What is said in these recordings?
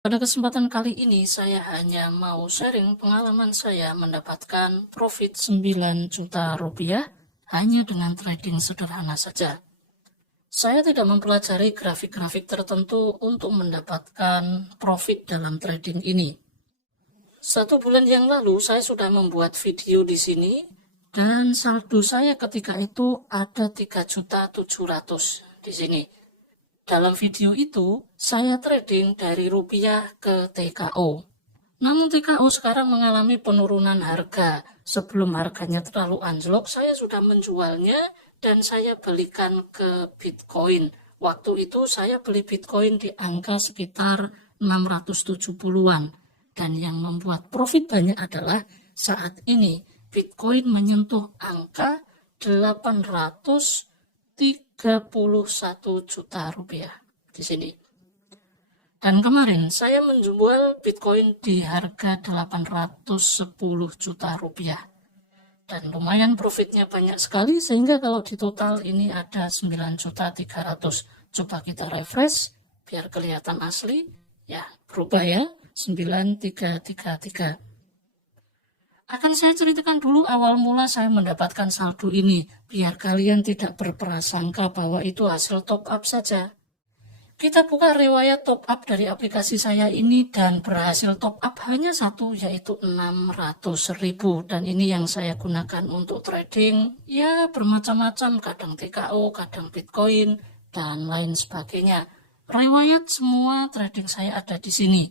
Pada kesempatan kali ini saya hanya mau sharing pengalaman saya mendapatkan profit 9 juta rupiah hanya dengan trading sederhana saja. Saya tidak mempelajari grafik-grafik tertentu untuk mendapatkan profit dalam trading ini. 1 bulan yang lalu saya sudah membuat video di sini dan saldo saya ketika itu ada 3.700.000 di sini. Dalam video itu, saya trading dari rupiah ke TKO. Namun TKO sekarang mengalami penurunan harga. Sebelum harganya terlalu anjlok, saya sudah menjualnya dan saya belikan ke Bitcoin. Waktu itu saya beli Bitcoin di angka sekitar 670-an. Dan yang membuat profit banyak adalah saat ini Bitcoin menyentuh angka 831 juta rupiah di sini. Dan kemarin saya menjual Bitcoin di harga 810 juta rupiah. Dan lumayan profitnya banyak sekali sehingga kalau di total ini ada 9.300.000. Coba kita refresh biar kelihatan asli. Ya, berubah ya. 9333. Akan saya ceritakan dulu awal mula saya mendapatkan saldo ini, biar kalian tidak berprasangka bahwa itu hasil top up saja. Kita buka riwayat top up dari aplikasi saya ini dan berhasil top up hanya satu, yaitu 600.000. Dan ini yang saya gunakan untuk trading, ya bermacam-macam, kadang TKO, kadang Bitcoin, dan lain sebagainya. Riwayat semua trading saya ada di sini.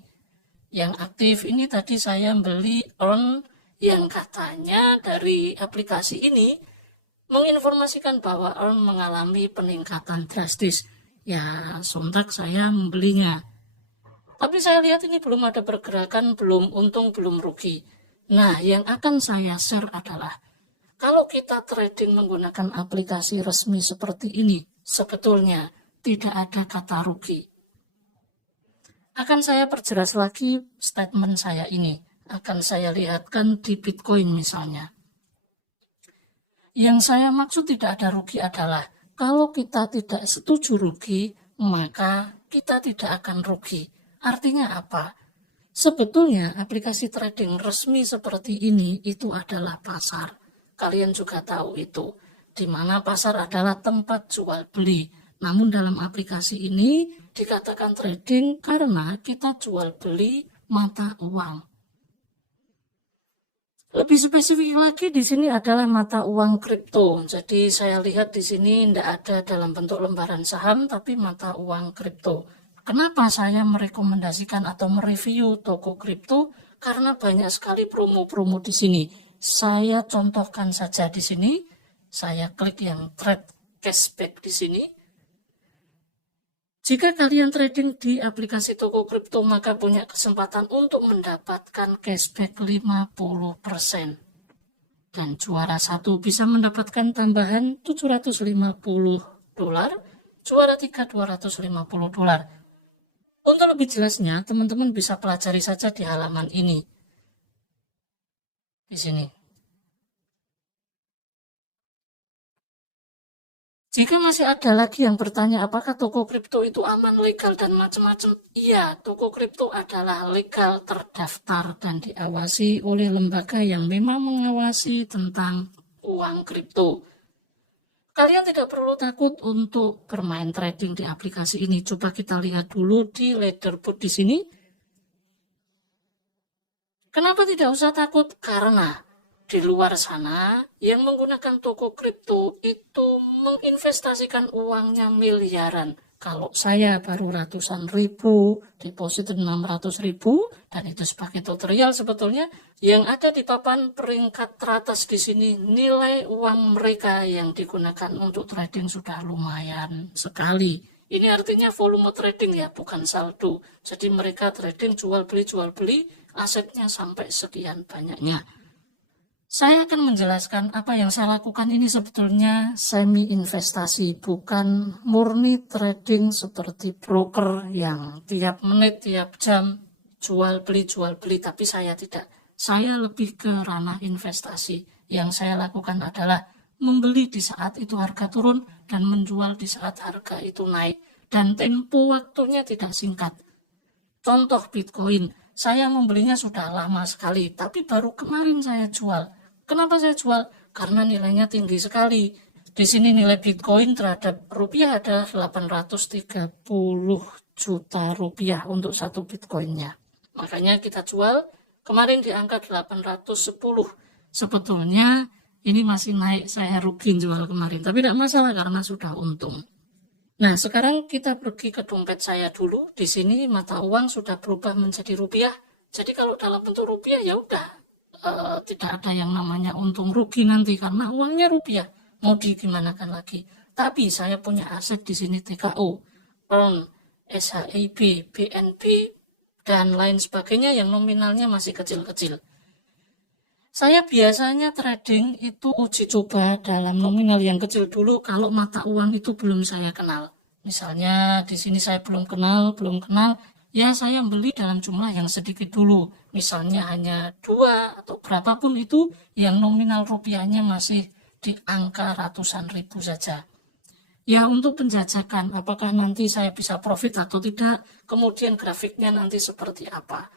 Yang aktif ini tadi saya beli earn yang katanya dari aplikasi ini menginformasikan bahwa earn mengalami peningkatan drastis. Ya, sontak saya membelinya. Tapi saya lihat ini belum ada pergerakan, belum untung, belum rugi. Nah, yang akan saya share adalah kalau kita trading menggunakan aplikasi resmi seperti ini, sebetulnya tidak ada kata rugi. Akan saya perjelas lagi statement saya ini. Akan saya lihatkan di Bitcoin misalnya. Yang saya maksud tidak ada rugi adalah kalau kita tidak setuju rugi, maka kita tidak akan rugi. Artinya apa? Sebetulnya aplikasi trading resmi seperti ini itu adalah pasar. Kalian juga tahu itu. Di mana pasar adalah tempat jual beli. Namun dalam aplikasi ini dikatakan trading karena kita jual beli mata uang. Lebih spesifik lagi di sini adalah mata uang kripto. Jadi saya lihat di sini tidak ada dalam bentuk lembaran saham tapi mata uang kripto. Kenapa saya merekomendasikan atau mereview toko kripto? Karena banyak sekali promo-promo di sini. Saya contohkan saja di sini. Saya klik yang trade cashback di sini. Jika kalian trading di aplikasi toko kripto, maka punya kesempatan untuk mendapatkan cashback 50%. Dan juara satu bisa mendapatkan tambahan $750, juara 3 $250. Untuk lebih jelasnya, teman-teman bisa pelajari saja di halaman ini. Di sini. Jika masih ada lagi yang bertanya apakah toko kripto itu aman, legal, dan macam-macam, iya, toko kripto adalah legal, terdaftar, dan diawasi oleh lembaga yang memang mengawasi tentang uang kripto. Kalian tidak perlu takut untuk bermain trading di aplikasi ini. Coba kita lihat dulu di leaderboard di sini. Kenapa tidak usah takut? Karena di luar sana yang menggunakan toko kripto itu menginvestasikan uangnya miliaran. Kalau saya baru ratusan ribu, deposit 600.000, dan itu sebagai tutorial sebetulnya. Yang ada di papan peringkat teratas di sini, nilai uang mereka yang digunakan untuk trading sudah lumayan sekali. Ini artinya volume trading ya, bukan saldo. Jadi mereka trading jual beli, asetnya sampai sekian banyaknya. Saya akan menjelaskan apa yang saya lakukan ini sebetulnya semi investasi, bukan murni trading seperti broker yang tiap menit, tiap jam jual beli, tapi saya tidak. Saya lebih ke ranah investasi. Yang saya lakukan adalah membeli di saat itu harga turun dan menjual di saat harga itu naik. Dan tempo waktunya tidak singkat. Contoh Bitcoin, saya membelinya sudah lama sekali, tapi baru kemarin saya jual. Kenapa saya jual? Karena nilainya tinggi sekali. Di sini nilai Bitcoin terhadap rupiah adalah 830 juta rupiah untuk satu Bitcoinnya. Makanya kita jual kemarin di angka 810. Sebetulnya ini masih naik, saya rugi jual kemarin, tapi tidak masalah karena sudah untung. Nah, sekarang kita pergi ke dompet saya dulu. Di sini mata uang sudah berubah menjadi rupiah. Jadi kalau dalam bentuk rupiah ya udah, tidak ada yang namanya untung rugi nanti karena uangnya rupiah. Mau digimanakan lagi? Tapi saya punya aset di sini TKO, EARN, SHIB, BNB, dan lain sebagainya yang nominalnya masih kecil-kecil. Saya biasanya trading itu uji coba dalam nominal yang kecil dulu kalau mata uang itu belum saya kenal. Misalnya di sini saya belum kenal, ya saya beli dalam jumlah yang sedikit dulu. Misalnya hanya 2 atau berapapun itu yang nominal rupiahnya masih di angka ratusan ribu saja. Ya untuk penjajakan, apakah nanti saya bisa profit atau tidak, kemudian grafiknya nanti seperti apa.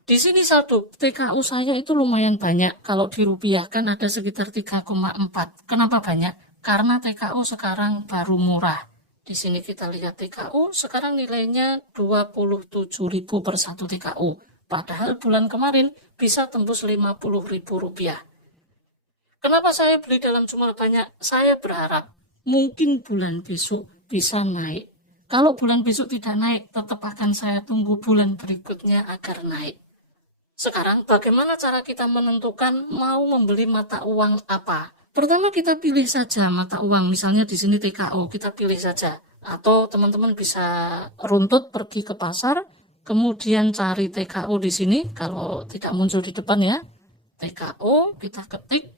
Di sini saldo TKU saya itu lumayan banyak. Kalau dirupiahkan ada sekitar 3,4. Kenapa banyak? Karena TKU sekarang baru murah. Di sini kita lihat TKU sekarang nilainya 27.000 per satu TKU. Padahal bulan kemarin bisa tembus 50.000 rupiah. Kenapa saya beli dalam jumlah banyak? Saya berharap mungkin bulan besok bisa naik. Kalau bulan besok tidak naik, tetap akan saya tunggu bulan berikutnya agar naik. Sekarang bagaimana cara kita menentukan mau membeli mata uang apa? Pertama kita pilih saja mata uang, misalnya di sini TKO, kita pilih saja. Atau teman-teman bisa runtut pergi ke pasar, kemudian cari TKO di sini, kalau tidak muncul di depan ya. TKO, kita ketik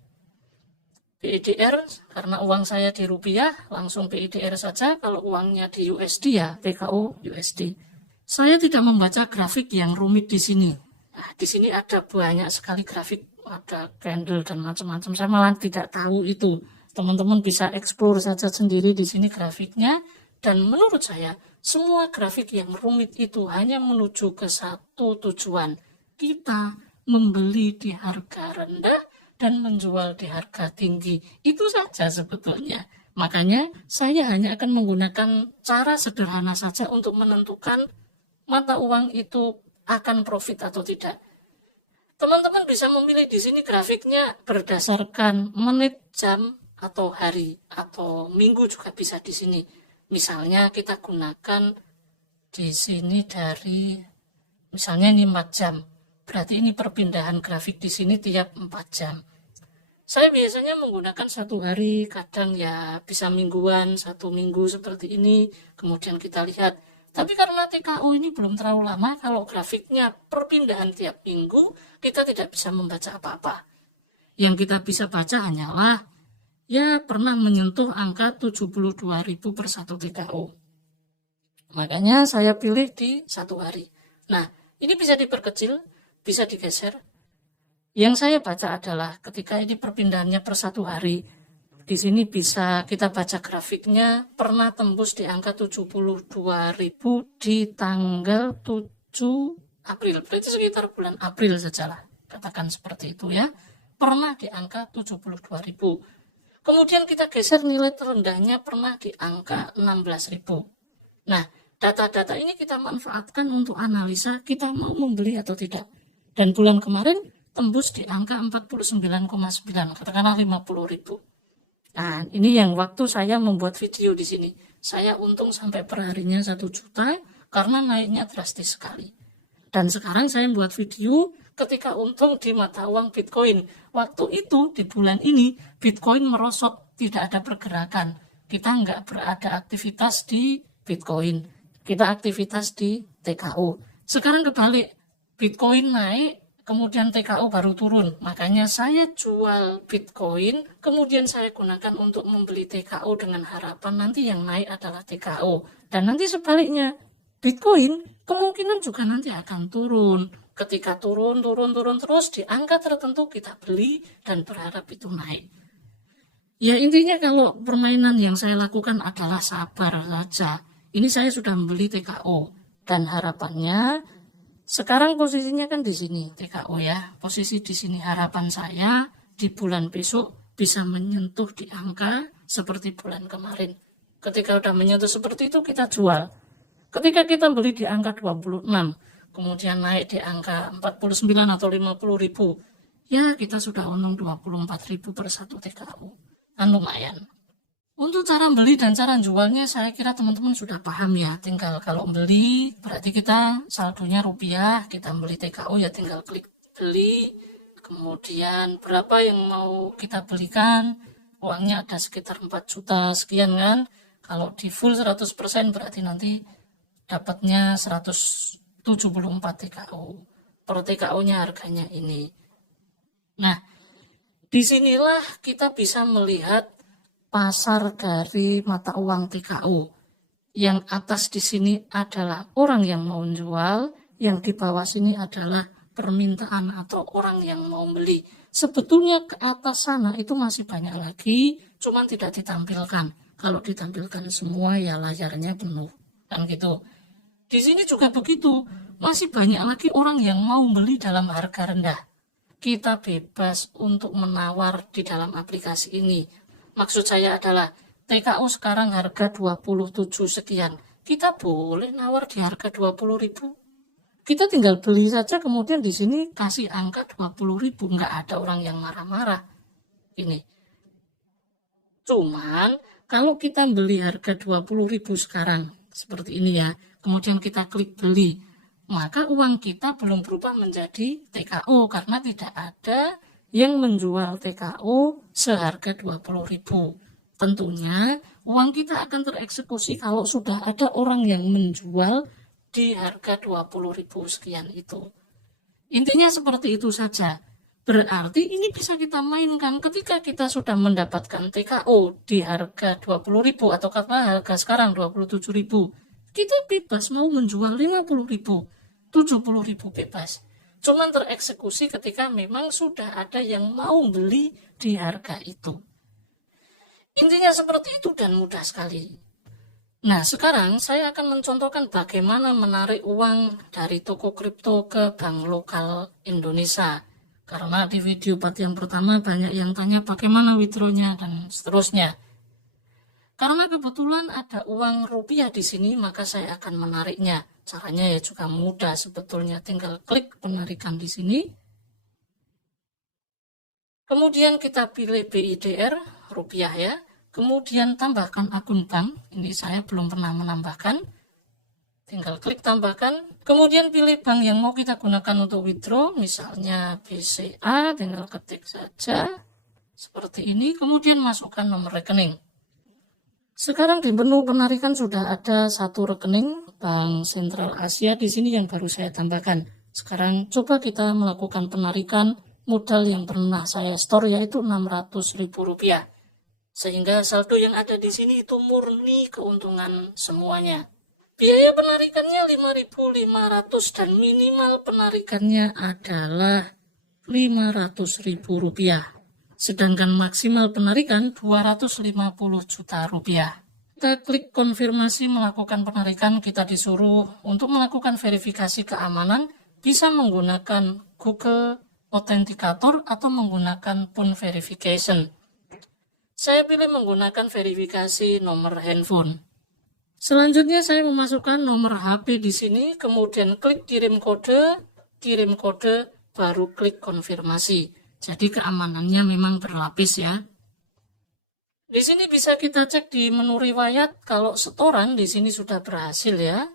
PIDR, karena uang saya di rupiah, langsung PIDR saja. Kalau uangnya di USD ya TKO USD. Saya tidak membaca grafik yang rumit di sini. Nah, di sini ada banyak sekali grafik, ada candle dan macam-macam. Saya malah tidak tahu itu. Teman-teman bisa explore saja sendiri di sini grafiknya. Dan menurut saya, semua grafik yang rumit itu hanya menuju ke satu tujuan. Kita membeli di harga rendah dan menjual di harga tinggi. Itu saja sebetulnya. Makanya saya hanya akan menggunakan cara sederhana saja untuk menentukan mata uang itu akan profit atau tidak. Teman-teman bisa memilih di sini grafiknya berdasarkan menit, jam, atau hari, atau minggu juga bisa di sini. Misalnya kita gunakan di sini dari, misalnya ini 4 jam. Berarti ini perpindahan grafik di sini tiap 4 jam. Saya biasanya menggunakan 1 hari, kadang ya bisa mingguan, 1 minggu seperti ini. Kemudian kita lihat. Tapi karena TKU ini belum terlalu lama, kalau grafiknya perpindahan tiap minggu, kita tidak bisa membaca apa-apa. Yang kita bisa baca hanyalah, ya pernah menyentuh angka 72.000 per satu TKU. Makanya saya pilih di 1 hari. Nah, ini bisa diperkecil, bisa digeser. Yang saya baca adalah ketika ini perpindahannya per 1 hari, di sini bisa kita baca grafiknya pernah tembus di angka 72.000 di tanggal 7 April. Berarti sekitar bulan April sajalah. Katakan seperti itu ya. Pernah di angka 72.000. Kemudian kita geser nilai terendahnya pernah di angka 16.000. Nah, data-data ini kita manfaatkan untuk analisa kita mau membeli atau tidak. Dan bulan kemarin tembus di angka 49,9, katakanlah 50.000. Nah, ini yang waktu saya membuat video di sini. Saya untung sampai perharinya 1 juta karena naiknya drastis sekali. Dan sekarang saya membuat video ketika untung di mata uang Bitcoin. Waktu itu di bulan ini Bitcoin merosot, tidak ada pergerakan. Kita nggak berada aktivitas di Bitcoin. Kita aktivitas di TKO. Sekarang kebalik, Bitcoin naik, kemudian TKO baru turun. Makanya saya jual Bitcoin, kemudian saya gunakan untuk membeli TKO dengan harapan nanti yang naik adalah TKO. Dan nanti sebaliknya, Bitcoin kemungkinan juga nanti akan turun. Ketika turun terus di angka tertentu kita beli dan berharap itu naik. Ya intinya kalau permainan yang saya lakukan adalah sabar saja. Ini saya sudah membeli TKO. Dan harapannya sekarang posisinya kan di sini TKO ya. Posisi di sini harapan saya di bulan besok bisa menyentuh di angka seperti bulan kemarin. Ketika udah menyentuh seperti itu kita jual. Ketika kita beli di angka 26, kemudian naik di angka 49 atau 50 ribu, ya kita sudah untung 24 ribu per satu TKO. Kan lumayan. Untuk cara beli dan cara jualnya saya kira teman-teman sudah paham ya. Tinggal kalau beli berarti kita saldonya rupiah, kita beli TKO ya tinggal klik beli. Kemudian berapa yang mau kita belikan, uangnya ada sekitar 4 juta sekian kan. Kalau di full 100% berarti nanti dapatnya 174 TKO. Per TKO-nya harganya ini. Nah, disinilah kita bisa melihat pasar dari mata uang TKO. Yang atas di sini adalah orang yang mau jual, yang di bawah sini adalah permintaan atau orang yang mau beli. Sebetulnya ke atas sana itu masih banyak lagi, cuman tidak ditampilkan. Kalau ditampilkan semua ya layarnya penuh, kan gitu. Di sini juga begitu, masih banyak lagi orang yang mau beli dalam harga rendah. Kita bebas untuk menawar di dalam aplikasi ini. Maksud saya adalah TKO sekarang harga 27 sekian. Kita boleh nawar di harga 20 ribu. Kita tinggal beli saja kemudian di sini kasih angka 20 ribu. Nggak ada orang yang marah-marah. Ini. Cuman kalau kita beli harga 20 ribu sekarang seperti ini ya. Kemudian kita klik beli. Maka uang kita belum berubah menjadi TKO karena tidak ada yang menjual TKO seharga 20 ribu. Tentunya uang kita akan tereksekusi kalau sudah ada orang yang menjual di harga 20 ribu sekian itu. Intinya seperti itu saja. Berarti ini bisa kita mainkan ketika kita sudah mendapatkan TKO di harga 20 ribu atau katakanlah harga sekarang 27 ribu. Kita bebas mau menjual 50 ribu, 70 ribu bebas. Cuman tereksekusi ketika memang sudah ada yang mau beli di harga itu. Intinya seperti itu dan mudah sekali. Nah, sekarang saya akan mencontohkan bagaimana menarik uang dari toko kripto ke bank lokal Indonesia. Karena di video part yang pertama banyak yang tanya bagaimana withdrawnya dan seterusnya. Karena kebetulan ada uang rupiah di sini, maka saya akan menariknya. Caranya ya juga mudah sebetulnya, tinggal klik penarikan di sini. Kemudian kita pilih BIDR rupiah ya. Kemudian tambahkan akun bank. Ini saya belum pernah menambahkan. Tinggal klik tambahkan. Kemudian pilih bank yang mau kita gunakan untuk withdraw. Misalnya BCA, tinggal ketik saja. Seperti ini. Kemudian masukkan nomor rekening. Sekarang di menu penarikan sudah ada satu rekening Bank Sentral Asia di sini yang baru saya tambahkan. Sekarang coba kita melakukan penarikan modal yang pernah saya store yaitu Rp600.000. Sehingga saldo yang ada di sini itu murni keuntungan semuanya. Biaya penarikannya 5.500 dan minimal penarikannya adalah Rp500.000. Sedangkan maksimal penarikan Rp250 juta. Kita klik konfirmasi melakukan penarikan, kita disuruh untuk melakukan verifikasi keamanan bisa menggunakan Google Authenticator atau menggunakan Phone Verification. Saya pilih menggunakan verifikasi nomor handphone. Selanjutnya saya memasukkan nomor HP di sini, kemudian klik kirim kode, baru klik konfirmasi. Jadi keamanannya memang berlapis ya. Di sini bisa kita cek di menu riwayat kalau setoran di sini sudah berhasil ya.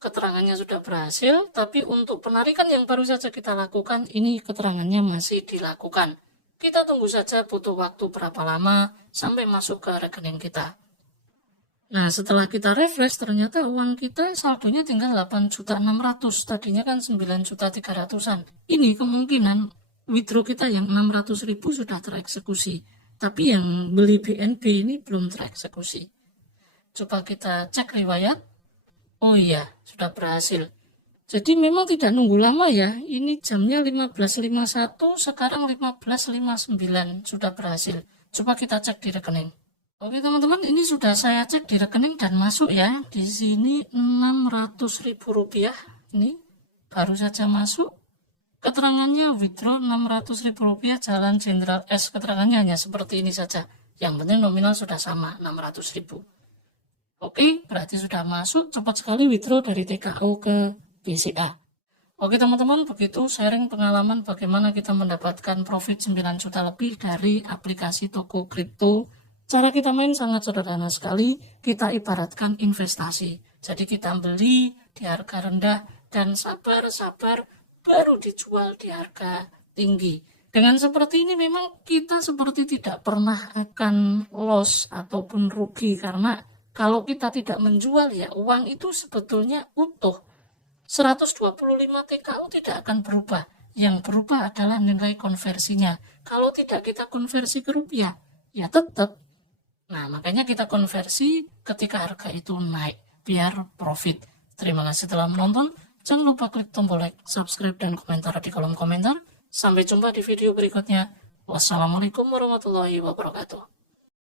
Keterangannya sudah berhasil, tapi untuk penarikan yang baru saja kita lakukan ini keterangannya masih dilakukan. Kita tunggu saja butuh waktu berapa lama sampai masuk ke rekening kita. Nah, setelah kita refresh ternyata uang kita saldonya tinggal 8.600.000. Tadinya kan 9.300.000-an. Ini kemungkinan withdraw kita yang 600.000 sudah tereksekusi. Tapi yang beli BNB ini belum tereksekusi. Coba kita cek riwayat. Oh iya, sudah berhasil. Jadi memang tidak nunggu lama ya. Ini jamnya 15.51, sekarang 15.59 sudah berhasil. Coba kita cek di rekening. Oke teman-teman, ini sudah saya cek di rekening dan masuk ya. Di sini Rp600.000. Ini baru saja masuk. Keterangannya withdraw Rp600.000 Jalan Jenderal S. Keterangannya hanya seperti ini saja. Yang penting nominal sudah sama, 600.000. Oke, berarti sudah masuk. Cepat sekali withdraw dari TKO ke BCA. Oke teman-teman, begitu sharing pengalaman bagaimana kita mendapatkan profit 9 juta lebih dari aplikasi toko kripto. Cara kita main sangat sederhana sekali, kita ibaratkan investasi. Jadi kita beli di harga rendah dan sabar-sabar baru dijual di harga tinggi. Dengan seperti ini memang kita seperti tidak pernah akan loss ataupun rugi, karena kalau kita tidak menjual ya uang itu sebetulnya utuh. 125 TKU tidak akan berubah. Yang berubah adalah nilai konversinya. Kalau tidak kita konversi ke rupiah, ya tetap. Nah, makanya kita konversi ketika harga itu naik, biar profit. Terima kasih telah menonton. Jangan lupa klik tombol like, subscribe, dan komentar di kolom komentar. Sampai jumpa di video berikutnya. Wassalamualaikum warahmatullahi wabarakatuh.